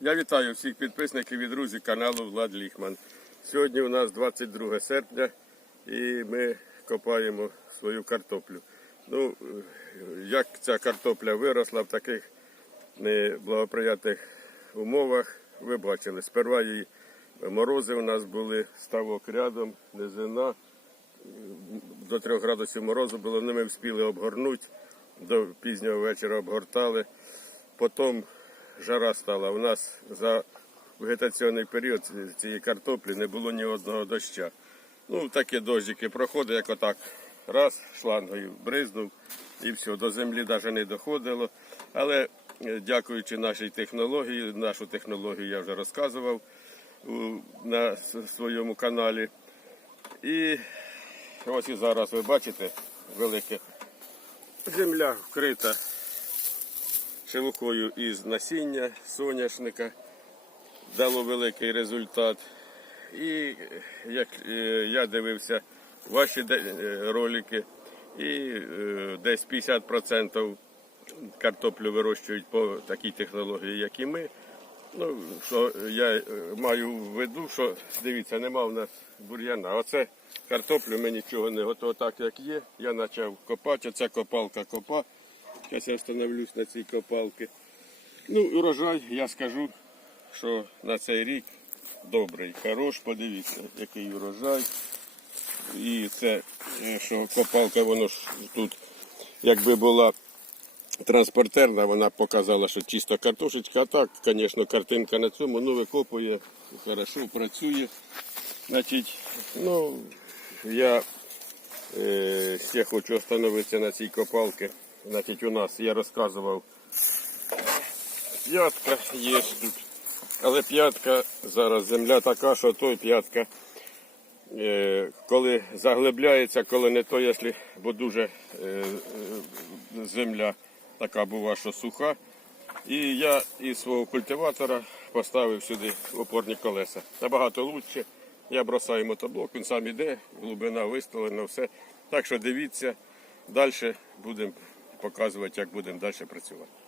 Я вітаю всіх підписників і друзів каналу Влад Ліхман. Сьогодні у нас 22 серпня і ми копаємо свою картоплю. Ну, як ця картопля виросла в таких неблагоприятних умовах, ви бачили. Сперва її морози у нас були, ставок рядом, низина. До 3 градусів морозу було, ну, ми встигли обгорнути, до пізнього вечора обгортали. Потім жара стала. У нас за вегетаційний період цієї картоплі не було ні одного доща. Ну, такі дощики проходить, як отак. Раз, шлангою бризнув і все, до землі навіть не доходило. Але е, дякуючи нашій технології, нашу технологію я вже розказував на своєму каналі. І ось і зараз ви бачите велике земля вкрита шелухою із насіння соняшника. Дало великий результат. І як е, я дивився ваші е, ролики, і е, десь 50% картоплю вирощують по такій технології, як і ми. Ну, що я маю в виду, що дивіться, нема в нас бур'яна. Оце картоплю ми нічого не готово так, як є. Я почав копати, оця копалка копа. Зараз я встановлюсь на цій копалці. Ну, урожай, я скажу, що на цей рік добрий, хорош, подивіться, який урожай. І це, е, що копалка, воно ж тут, якби була транспортерна, вона показала, що чисто картошечка, а так, звісно, картинка на цьому, ну викопує, хорошо працює. Значить, ну, я е, ще хочу встановитися на цій копалці. Значить, у нас я розказував, п'ятка є тут. Але п'ятка зараз земля така, що той п'ятка, е, коли заглибляється, коли не то, якщо, бо дуже е, е, земля така бува, що суха. І я із свого культиватора поставив сюди опорні колеса. Набагато краще. Я бросаю мотоблок, він сам іде, глибина виставлена, все. Так що дивіться, далі будемо показувати, як будемо далі працювати.